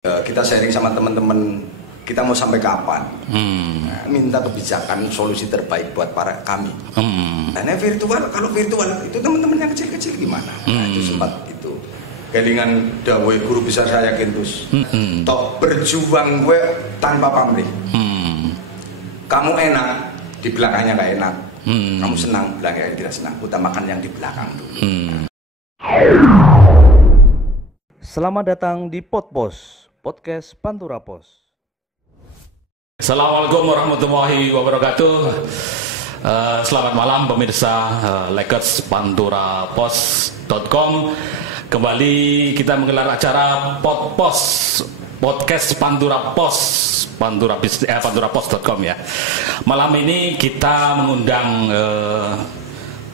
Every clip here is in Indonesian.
Kita sharing sama teman-teman, kita mau sampai kapan? Minta kebijakan solusi terbaik buat para kami. Nah, virtual, kalau virtual itu teman-teman yang kecil-kecil gimana? Nah, itu sempat itu. Kelingan dawuh guru besar saya Kentus. Tok berjuang gue tanpa pamrih. Kamu enak, di belakangnya nggak enak. Kamu senang, belakangnya tidak senang. Utamakan yang di belakang dulu. Selamat datang di Podpos, podcast Pantura Pos. Assalamualaikum warahmatullahi wabarakatuh. Selamat malam pemirsa lekerspanturapos.com. Kembali kita menggelar acara Podpos, podcast Pantura Pos, panturapos.com ya. Malam ini kita mengundang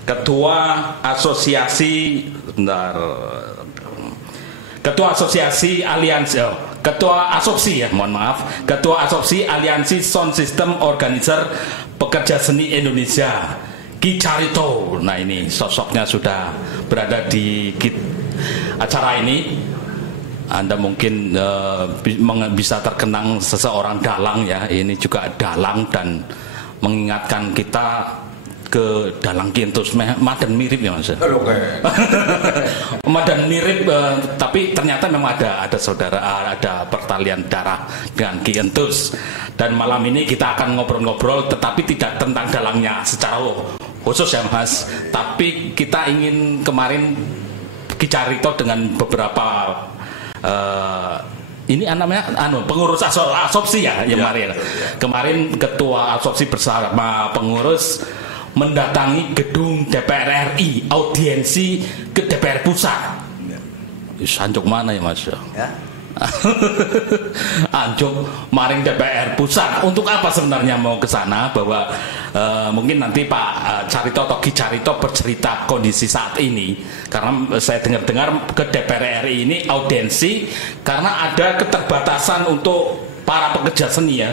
Ketua Asosiasi Aliansi Sound System Organizer Pekerja Seni Indonesia, Ki Carito. Nah, ini sosoknya sudah berada di acara ini. Anda mungkin bisa terkenang seseorang dalang ya. Ini juga dalang dan mengingatkan kita ke dalang Kentus, madan mirip ya Mas. Madan mirip, tapi ternyata memang ada saudara, ada pertalian darah dengan Kentus. Dan malam ini kita akan ngobrol-ngobrol, tetapi tidak tentang dalangnya secara khusus ya Mas. Tapi kita ingin kemarin Ki Carito dengan beberapa ini namanya pengurus asopsi ya, kemarin ketua asopsi bersama pengurus mendatangi gedung DPR RI, audiensi ke DPR Pusat. Anjuk mana ya Mas? Ya? Anjuk maring DPR Pusat. Untuk apa sebenarnya mau ke sana? Bahwa mungkin nanti Pak Carito atau Ki Carito bercerita kondisi saat ini. Karena saya dengar-dengar ke DPR RI ini audiensi karena ada keterbatasan untuk para pekerja seni ya.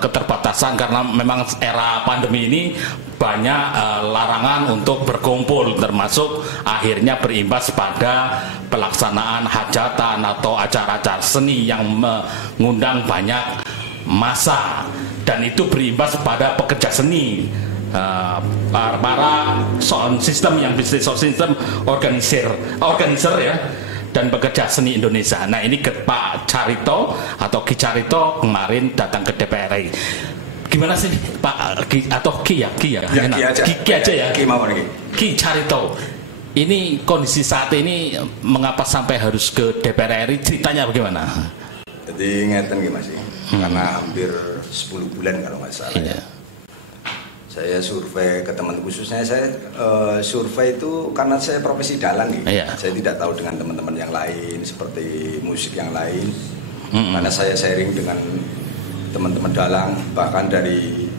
Keterbatasan karena memang era pandemi ini banyak larangan untuk berkumpul, termasuk akhirnya berimbas pada pelaksanaan hajatan atau acara-acara seni yang mengundang banyak massa, dan itu berimbas pada pekerja seni, para sound system yang bisnis sound system organizer ya, dan pekerja seni Indonesia. Nah, ini ke Pak Carito atau Ki Carito kemarin datang ke DPR RI. Gimana sih Pak Ki atau Ki ya? Ki aja ya. Ki Carito. Ini kondisi saat ini mengapa sampai harus ke DPR RI? Ceritanya bagaimana? Jadi ngeten nggih Mas. Karena hampir 10 bulan kalau nggak salah. Iya. Saya survei ke teman, khususnya saya survei itu karena saya profesi dalang gitu. Iya. Saya tidak tahu dengan teman-teman yang lain seperti musik yang lain. Karena saya sharing dengan teman-teman dalang bahkan dari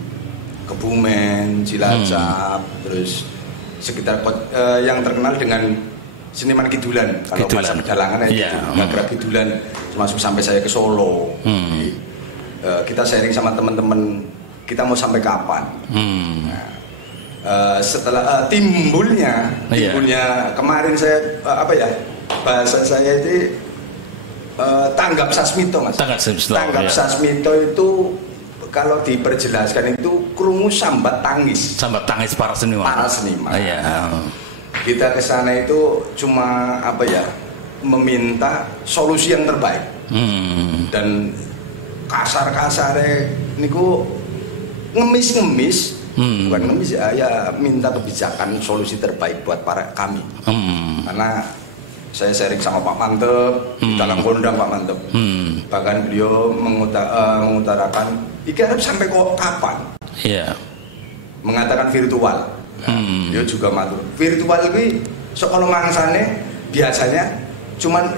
Kebumen, Cilacap, terus sekitar yang terkenal dengan seniman Kidulan. Kalau masa pedalangan itu Gagra Kidulan, termasuk sampai saya ke Solo. Jadi, kita sharing sama teman-teman, kita mau sampai kapan? Nah, setelah timbulnya kemarin saya bahasa saya itu tanggap sasmito Mas. Tanggap sasmito itu kalau diperjelaskan itu krungu sambat tangis para seniman. Kita ke sana itu cuma meminta solusi yang terbaik. Dan kasar-kasare niku ngemis, bukan ngemis ya, minta kebijakan solusi terbaik buat para kami. Karena saya sharing sama Pak Mantep, dalam kondang Pak Mantep. Bahkan beliau mengutarakan, iki harus sampai kok kapan? Iya. Mengatakan virtual. Beliau juga matur. Virtual ini kalau mangsane biasanya cuma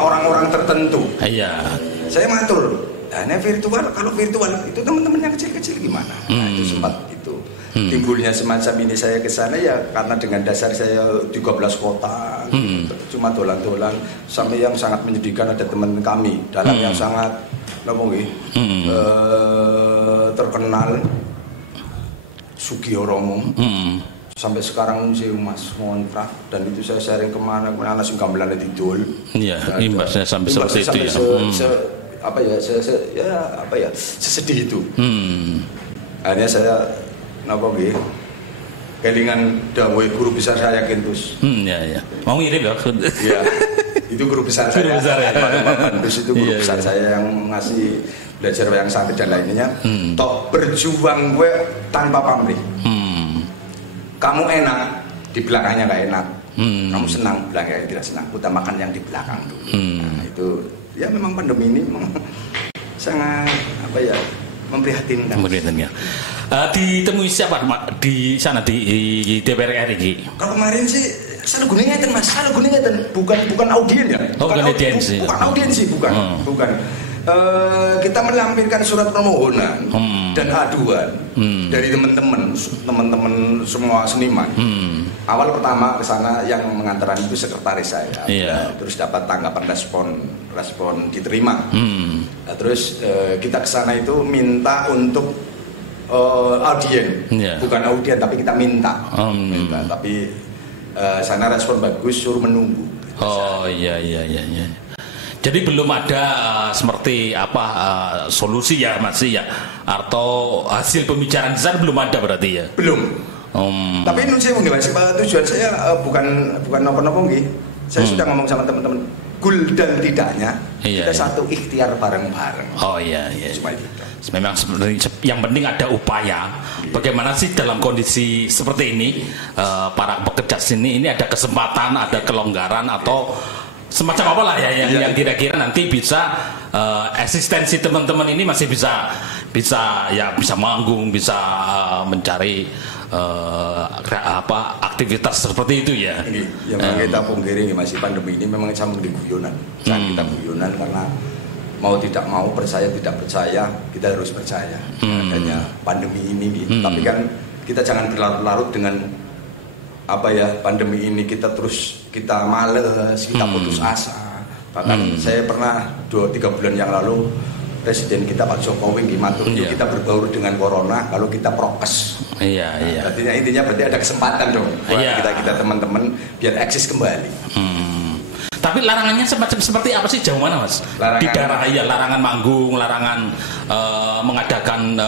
orang-orang tertentu. Iya. Saya matur. Nah, ini virtual, kalau virtual itu teman-teman yang kecil-kecil gimana? Nah, itu sempat itu. Timbulnya semacam ini saya ke sana ya karena dengan dasar saya 13 kota, cuma dolan-dolan, sampai yang sangat menyedihkan ada teman kami dalam yang sangat terkenal, Sugiyo Romo. sampai sekarang sih Mas ngontrak dan itu saya sharing kemana langsung gamelan didol. Iya, imbasnya sampai seperti itu ya. Sesedih itu. Akhirnya saya kelingan dawuh guru besar saya Kentus. Ya. Mau ngirim ya? Iya. Itu guru besar saya. Guru besar ya. Kentus itu guru besar saya yang ngasih belajar wayang sangit dan lainnya. Tok berjuang gue tanpa pamrih. Kamu enak, di belakangnya nggak enak. Kamu senang, belakangnya tidak senang. Utamakan yang di belakang dulu. Nah, itu ya memang pandemi ini memang sangat memprihatinkan. Ditemui siapa di sana di DPR RI? Kalau kemarin sih salah gunanya ngeten Mas, bukan audien ya. Bukan audiensi. Bukan audiensi, bukan. Kita melampirkan surat permohonan dan aduan dari teman-teman semua seniman. Awal pertama ke sana yang mengantarkan itu sekretaris saya. Terus dapat tanggapan respon diterima. Nah, terus kita ke sana itu minta untuk audien, bukan audien tapi kita minta. Tapi sana respon bagus, suruh menunggu. Iya. Jadi belum ada seperti solusi ya masih ya, atau hasil pembicaraan di sana belum ada berarti ya? Belum. Tapi menurut saya mungkin tujuan saya bukan nopo-nopo nggih. Saya sudah ngomong sama teman-teman, gul dan tidaknya kita satu ikhtiar bareng-bareng. Iya. Cuma itu. Memang sebenarnya yang penting ada upaya. Bagaimana sih dalam kondisi seperti ini para pekerja seni ini ada kesempatan, ada kelonggaran atau semacam apalah ya yang kira-kira nanti bisa eksistensi teman-teman ini masih bisa manggung, bisa mencari aktivitas seperti itu ya. Yang kita pungkiri masih pandemi ini memang sama guyonan. Kita guyonan karena mau tidak mau, percaya tidak percaya, kita harus percaya adanya pandemi ini. Tapi kan kita jangan berlarut-larut dengan pandemi ini kita males, kita putus asa. Bahkan saya pernah 2-3 bulan yang lalu Presiden kita Pak Jokowi matur kita berbaur dengan corona kalau kita prokes. Artinya intinya berarti ada kesempatan dong buat kita teman-teman biar eksis kembali. Tapi larangannya semacam seperti apa sih, jauh mana Mas? Di daerah larangan manggung, larangan mengadakan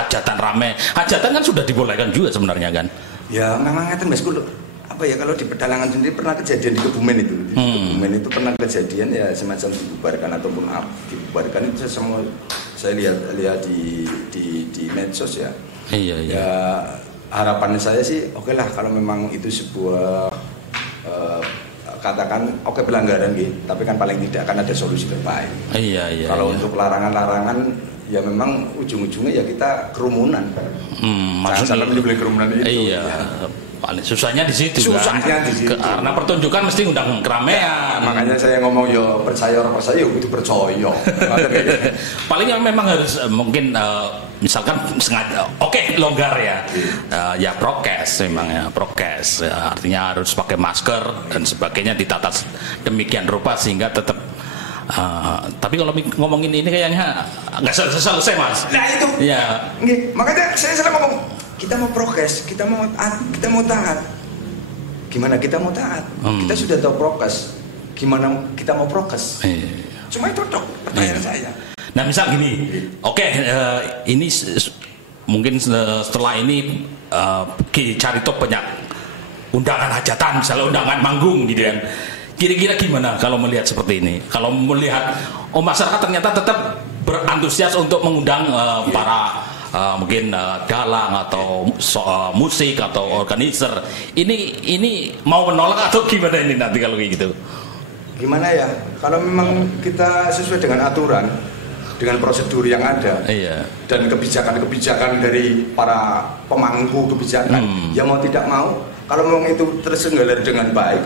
hajatan rame. Hajatan kan sudah dibolehkan juga sebenarnya kan? Ya memang ngeten Mas, kalau di Pedalangan sendiri pernah kejadian di Kebumen itu. Di Kebumen itu pernah kejadian ya semacam dibubarkan ataupun dibubarkan itu semua saya lihat di medsos ya. Ya harapan saya sih oke lah kalau memang itu sebuah katakan pelanggaran gitu, tapi kan paling tidak akan ada solusi terbaik. Kalau untuk larangan-larangan ya memang ujung-ujungnya ya kita kerumunan. Jangan sampai kerumunan itu. Paling susahnya di situ. Karena pertunjukan mesti undang keramaian. Makanya saya ngomong percaya itu percaya. Paling yang memang harus mungkin misalkan sengaja longgar ya prokes memang ya prokes artinya harus pakai masker dan sebagainya ditata demikian rupa sehingga tetap tapi kalau ngomongin ini kayaknya nggak selesai Mas. Nah itu makanya saya selalu ngomong kita mau prokes, kita mau taat. Gimana kita mau taat? Kita sudah tahu prokes. Gimana kita mau prokes? Cuma itu dok pertanyaan saya. Nah misal gini, ini mungkin setelah ini cari top banyak undangan hajatan, misalnya undangan manggung gitu kan. Kira-kira gimana kalau melihat seperti ini? Kalau melihat masyarakat ternyata tetap berantusias untuk mengundang para mungkin dalang atau musik atau organizer, ini mau menolak atau gimana ini nanti kalau kayak gitu? Gimana ya? Kalau memang kita sesuai dengan aturan, dengan prosedur yang ada, dan kebijakan-kebijakan dari para pemangku kebijakan, ya mau tidak mau, kalau memang itu terselenggara dengan baik,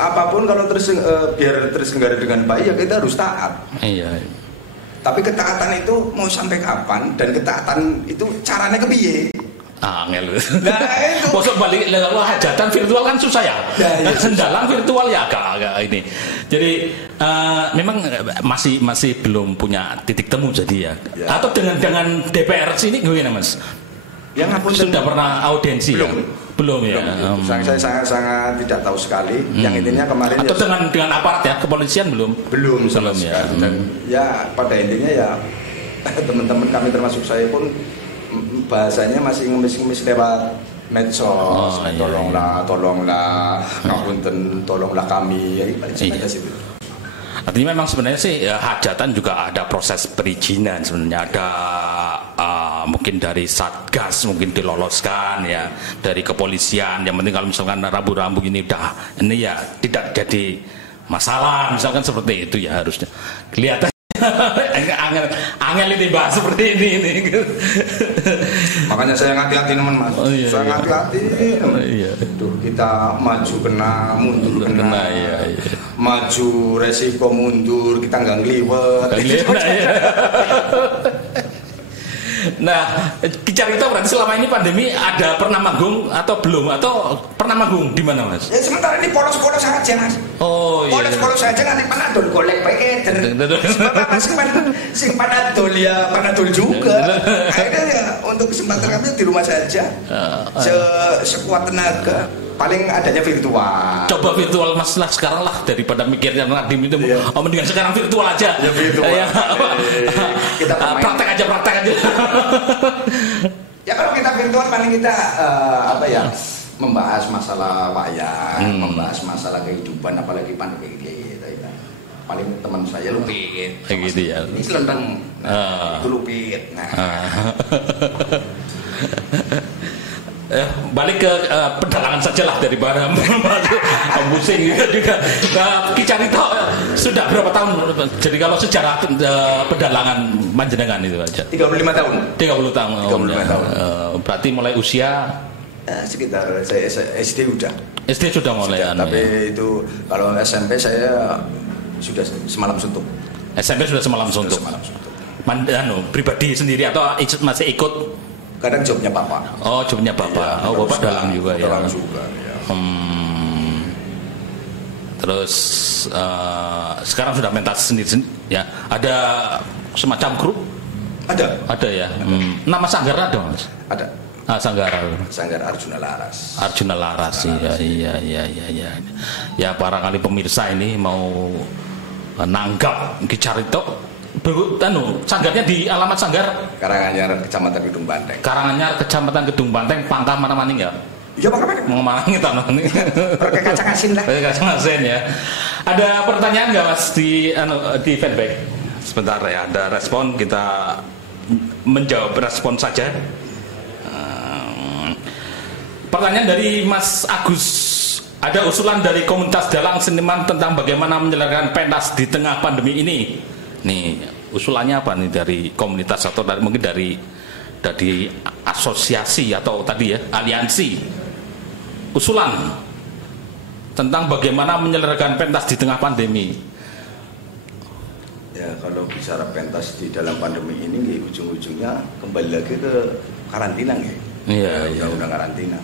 apapun kalau biar terselenggara dengan baik ya kita harus taat. Tapi ketaatan itu mau sampai kapan dan ketaatan itu caranya kepiye? Angel. Nah itu. Masuk balik kalau hajatan virtual kan susah ya. Dalang virtual ya agak ini. Jadi memang masih belum punya titik temu jadi ya. Atau dengan DPR sini gimana Mas? Yang ngapunten sudah pernah audiensi belum. ya? Belum ya. Saya sangat tidak tahu sekali. Yang intinya kemarin atau dengan aparat ya, kepolisian belum sama ya. sekali. Dan ya pada intinya ya teman-teman kami termasuk saya pun bahasanya masih ngemis-ngemis lewat medsos. Tolonglah ngapunten, tolonglah kami. Ya paling sih. Artinya memang sebenarnya sih ya, hajatan juga ada proses perizinan sebenarnya, ada mungkin dari Satgas mungkin diloloskan ya, dari kepolisian. Yang penting kalau misalkan rambu-rambu ini ya tidak jadi masalah misalkan seperti itu ya, harusnya kelihatan. Angel ini bahas seperti ini. Makanya saya hati-hati teman Mas. Saya hati-hati. Iya. Kita maju kena, mundur kena. Iya. Maju resiko mundur, kita nggak ngeliwet. Nah, Kicarito berarti selama ini pandemi ada pernah manggung atau belum? Atau pernah manggung di mana, Mas? Ya sementara ini polos-polos saja, Mas. Oh iya. Polos-polos saja, nanti panadol golek pakai. Sing panadol ya panadol juga. Akhirnya ya untuk kesempatan kami di rumah saja. Sekuat tenaga. Paling adanya virtual. Coba virtual Mas lah sekarang lah, daripada mikirnya Nadim itu. Iya. Mendingan sekarang virtual aja. Ya virtual. Kita praktek aja. Ya kalau kita virtual paling kita membahas masalah wayang, membahas masalah kehidupan, apalagi pandemi gitu. Paling teman saya Lupit. Gitu ya. Ini selendang. Itu Lupit. Balik ke pedalangan saja lah daripada pusing gitu juga. Kicarito sudah berapa tahun? Jadi kalau sejarah pedalangan Panjenengan itu aja. 35 tahun. 30 tahun. 35 tahun. Berarti mulai usia sekitar saya SD udah. SD sudah mulai. Tapi itu kalau SMP saya sudah semalam suntuk. SMP sudah semalam suntuk. Pribadi sendiri atau masih ikut? Kadang jobnya Bapak. Oh, jobnya Bapak. Iya, Bapak dalang juga ya. Dalang juga ya. Terus sekarang sudah mentas sendiri ya. Ada semacam grup? Ada ya. Nama sanggar ada, Mas? Ada. Sanggar Arjuna Laras. Arjuna Laras. Iya. Ya barangkali pemirsa ini mau nanggap Kicarito. Sanggarnya di alamat sanggar Karanganyar, Kecamatan Kedung Banteng. Karanganyar, Kecamatan Kedung Banteng, Pangkah mana maning ya? Iya, Pangkah maning. Mau maning tanah ini. Pakai kacang asin lah. Pakai kacang asin ya. Ada pertanyaan nggak Mas di feedback? Sebentar ya, ada respon, kita menjawab respon saja. Pertanyaan dari Mas Agus. Ada usulan dari komunitas dalang seniman tentang bagaimana menyelesaikan pentas di tengah pandemi ini. Nih, usulannya apa nih dari komunitas atau mungkin dari asosiasi atau tadi ya, aliansi. Usulan tentang bagaimana menyelesaikan pentas di tengah pandemi. Ya, kalau bicara pentas di dalam pandemi ini ujung-ujungnya kembali lagi ke karantina nggih. Iya. Udah karantina.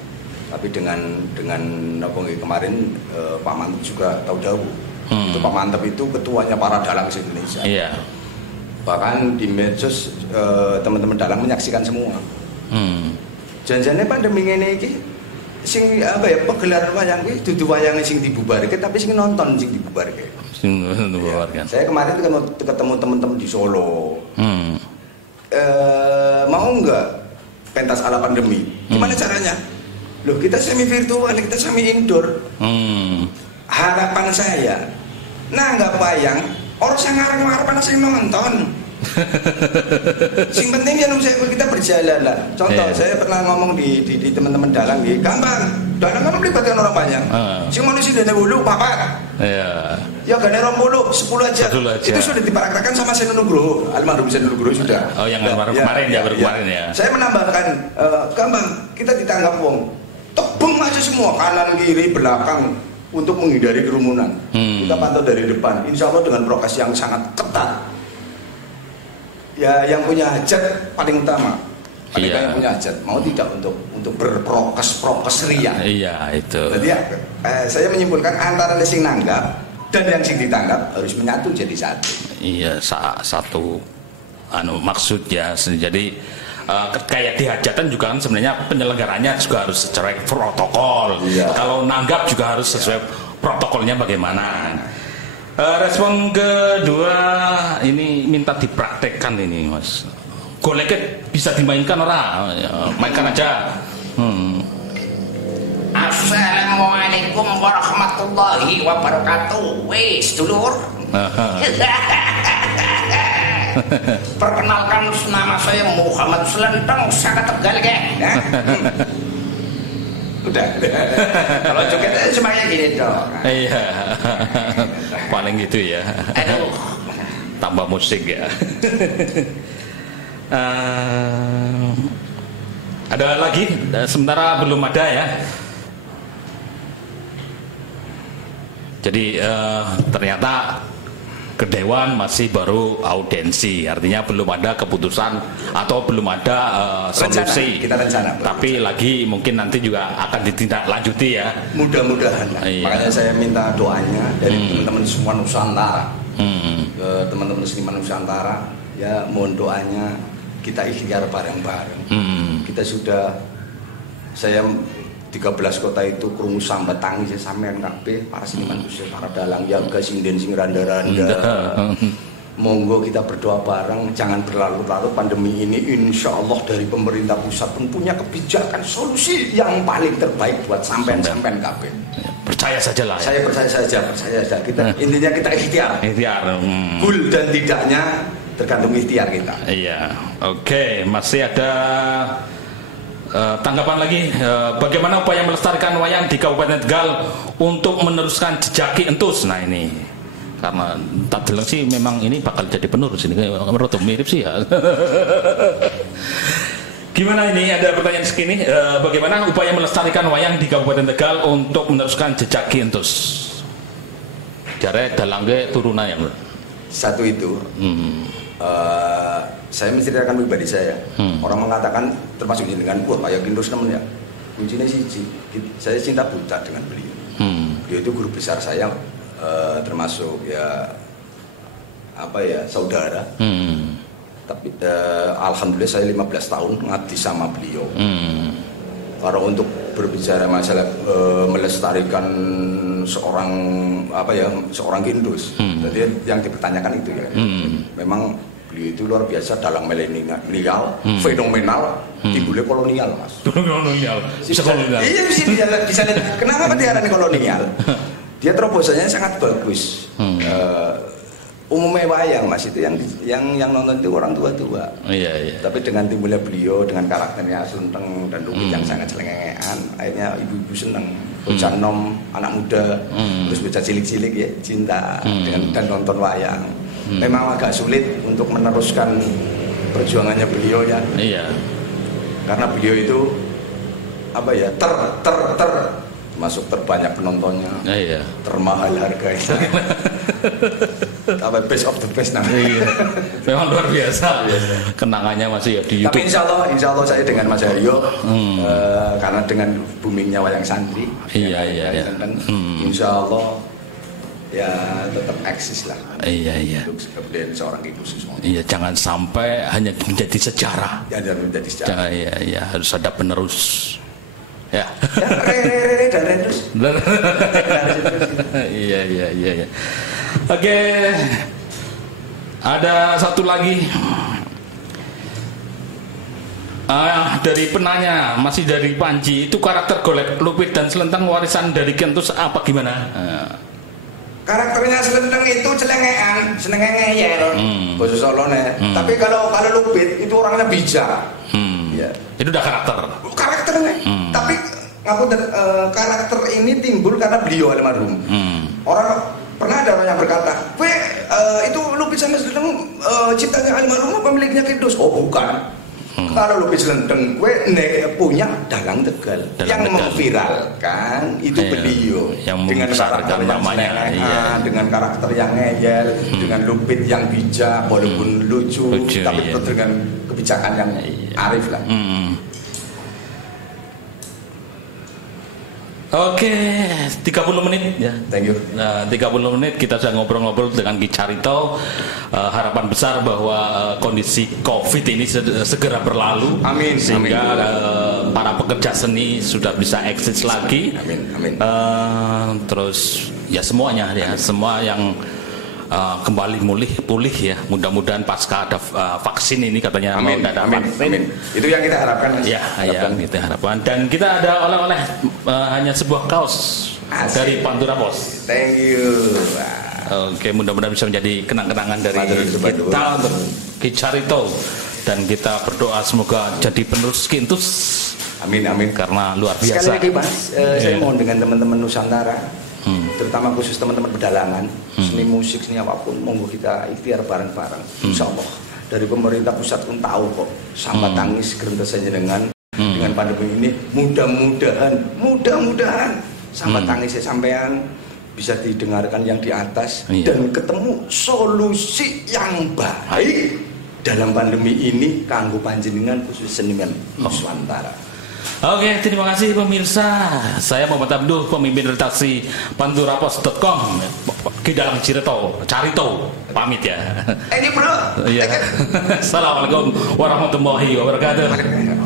Tapi dengan kemarin Pak Mantep juga tahu. Itu Pak Mantep itu ketuanya para dalang se-Indonesia. Iya. Bahkan di medsos teman-teman dalang menyaksikan semua. Janjane pandemi ngene iki sing pegelaran wayang iki dudu wayange sing dibubarke tapi sing nonton sing dibubarke. Saya kemarin ketemu teman-teman di Solo. Mau enggak pentas ala pandemi? Gimana caranya? Loh, kita semi virtual, kita semi indoor. Harapan saya, nggak wayang, orang yang ngarang-ngarang sing nonton. Sing penting ya kita berjalan lah. Contoh, saya pernah ngomong di teman-teman dalang, gampang. Dalang kan melibatkan orang banyak. Sing manusia dana bulu, papat. Ya gane 20, 10 aja. Itu sudah diparakkan sama Seno Nugroho, almarhum Seno Nugroho sudah. Oh, yang almarhum kemarin ya, baru kemarin ya. Saya menambahkan, gampang, kita ditanggap wong. Tebeng aja semua, kanan, kiri, belakang. Untuk menghindari kerumunan. Kita pantau dari depan, insya Allah dengan prokes yang sangat ketat. Ya, yang punya hajat paling utama. Paling yang punya hajat, mau tidak untuk berprokes ria. Iya, itu. Jadi saya menyimpulkan antara sing nanggap dan yang sing ditanggap harus menyatu jadi satu. Iya, satu maksudnya. Jadi kayak di hajatan juga kan sebenarnya penyelenggaranya juga harus sesuai protokol. Iya. Kalau nanggap juga harus sesuai protokolnya bagaimana. Respon kedua ini minta dipraktekkan ini Mas. Goleket bisa dimainkan orang, mainkan aja. Assalamualaikum warahmatullahi wabarakatuh. Wis dulur. Perkenalkan nama saya Muhammad Selentang Saka Tegal ke. Udah. Kalau joget cuma kayak gini dong. Iya. Paling gitu ya. Aduh. Tambah musik ya. Ada lagi? Sementara belum ada ya. Jadi ternyata ke Dewan masih baru audiensi, artinya belum ada keputusan atau belum ada solusi. Kita rencana. Tapi lagi mungkin nanti juga akan ditindaklanjuti ya. Mudah-mudahan. Iya. Makanya saya minta doanya dari teman-teman semua Nusantara, teman-teman seniman Nusantara, ya mohon doanya kita ikhtiar bareng-bareng. Kita sudah, saya 13 kota itu krungu sambat tangis sampean kabeh para seniman khusus para dalang yang sinden sing randa-randa. Monggo kita berdoa bareng, jangan berlarut-larut pandemi ini. Insya Allah dari pemerintah pusat pun punya kebijakan solusi yang paling terbaik buat sampean kabeh. Percaya saja lah. Saya percaya saja. Kita intinya kita ikhtiar. Gul dan tidaknya tergantung ikhtiar kita. Iya. Oke, masih ada tanggapan lagi, bagaimana upaya melestarikan wayang di Kabupaten Tegal untuk meneruskan jejak Ki Entus? Nah ini karena tak jelas sih memang ini bakal jadi penerus ini, menurut mirip sih ya. Gimana ini, ada pertanyaan segini, bagaimana upaya melestarikan wayang di Kabupaten Tegal untuk meneruskan jejak Ki Entus? Jare dalangge turunan yang satu itu. Saya menceritakan pribadi saya. Orang mengatakan termasuk dengan buat Pak Yakin terus namanya. Kuncinya sih, saya cinta buta dengan beliau. Beliau itu guru besar saya, termasuk ya apa ya saudara. Tapi alhamdulillah saya 15 tahun ngabdi sama beliau. Kalau untuk berbicara masalah melestarikan seorang apa ya seorang Indus, jadi yang dipertanyakan itu ya, memang beliau itu luar biasa dalam milenial, fenomenal, timbulnya kolonial Mas. Kolonial, bisa kolonial. Iya bisa. Kenapa dia ada kolonial? Dia terobosannya sangat bagus. Umumnya wayang Mas itu yang nonton itu orang tua-tua. Iya. Tapi dengan timbulnya beliau dengan karakternya Sunteng dan Lupit yang sangat celengean, akhirnya ibu-ibu seneng. Bocah nom, anak muda, terus bocah cilik-cilik ya cinta dan nonton wayang. Memang agak sulit untuk meneruskan perjuangannya beliau ya. Iya. Karena beliau itu apa ya masuk terbanyak penontonnya. Iya. Termahal harganya. Apa best of the best namanya. Iya. Memang luar biasa. Kenangannya masih ya di YouTube. Tapi insya Allah saya dengan Mas Haryo karena dengan boomingnya wayang santri. Iya. Insya Allah ya tetap eksis lah. Iya. Untuk kemudian seorang Ki Khusus. Iya, jangan sampai hanya menjadi sejarah. Ya, jangan menjadi sejarah. Iya, harus ada penerus. Ya. Dan terus. Iya. Oke. Ada satu lagi. Dari penanya, masih dari Panji, itu karakter Golek Lupit dan Selentang warisan dari Ki Entus apa gimana? Karakternya Selentang itu celengean, senengnya ngeyel, bahasa Solone. Tapi kalau Lupit itu orangnya bijak. Ya. Itu udah karakternya. Tapi karakter ini timbul karena beliau almarhum. Orang pernah ada orang yang berkata, itu Lupit sama Selentang ciptanya almarhum apa miliknya Ki Entus? Oh bukan. Kalau Lupit Selentang punya Dalang Tegal yang memviralkan itu beliau yang dengan karakter namanya, dengan karakter yang ngeyel, dengan Lupit yang bijak walaupun lucu tapi tetap dengan kebijakan yang arif lah. Oke, 30 menit ya. Thank you. Nah, 30 menit kita sudah ngobrol-ngobrol dengan Ki Carito. Harapan besar bahwa kondisi COVID ini segera berlalu. Amin. Sehingga para pekerja seni sudah bisa eksis lagi. Amin. Amin. Terus ya semuanya ya, semua yang kembali pulih ya. Mudah-mudahan pasca ada vaksin ini katanya Amin. mau ada Amin. vaksin. Amin. Itu yang kita harapkan. Mas. Ya, kita harapkan. Dan kita ada oleh-oleh hanya sebuah kaos dari Pantura Pos. Thank you. Oke, mudah-mudahan bisa menjadi kenang-kenangan dari kita untuk Ki Carito, dan kita berdoa semoga jadi penerus Kintus. Amin. Amin. Karena luar biasa. Sekali lagi Mas, saya mohon dengan teman-teman Nusantara, terutama khusus teman-teman pedalangan, seni musik, seni apapun, monggo kita ikhtiar bareng-bareng. Insya Allah dari pemerintah pusat pun tahu kok sampah tangis gerentasannya dengan pandemi ini. Mudah-mudahan sampah tangisnya sampean bisa didengarkan yang di atas dan ketemu solusi yang baik dalam pandemi ini kanggo panjenengan khusus seniman Nusantara. Oke, terima kasih pemirsa. Saya Muhammad Abdul, pemimpin redaksi panturapos.com. Ki dalam Carito pamit ya. Ini bro. Assalamualaikum warahmatullahi wabarakatuh.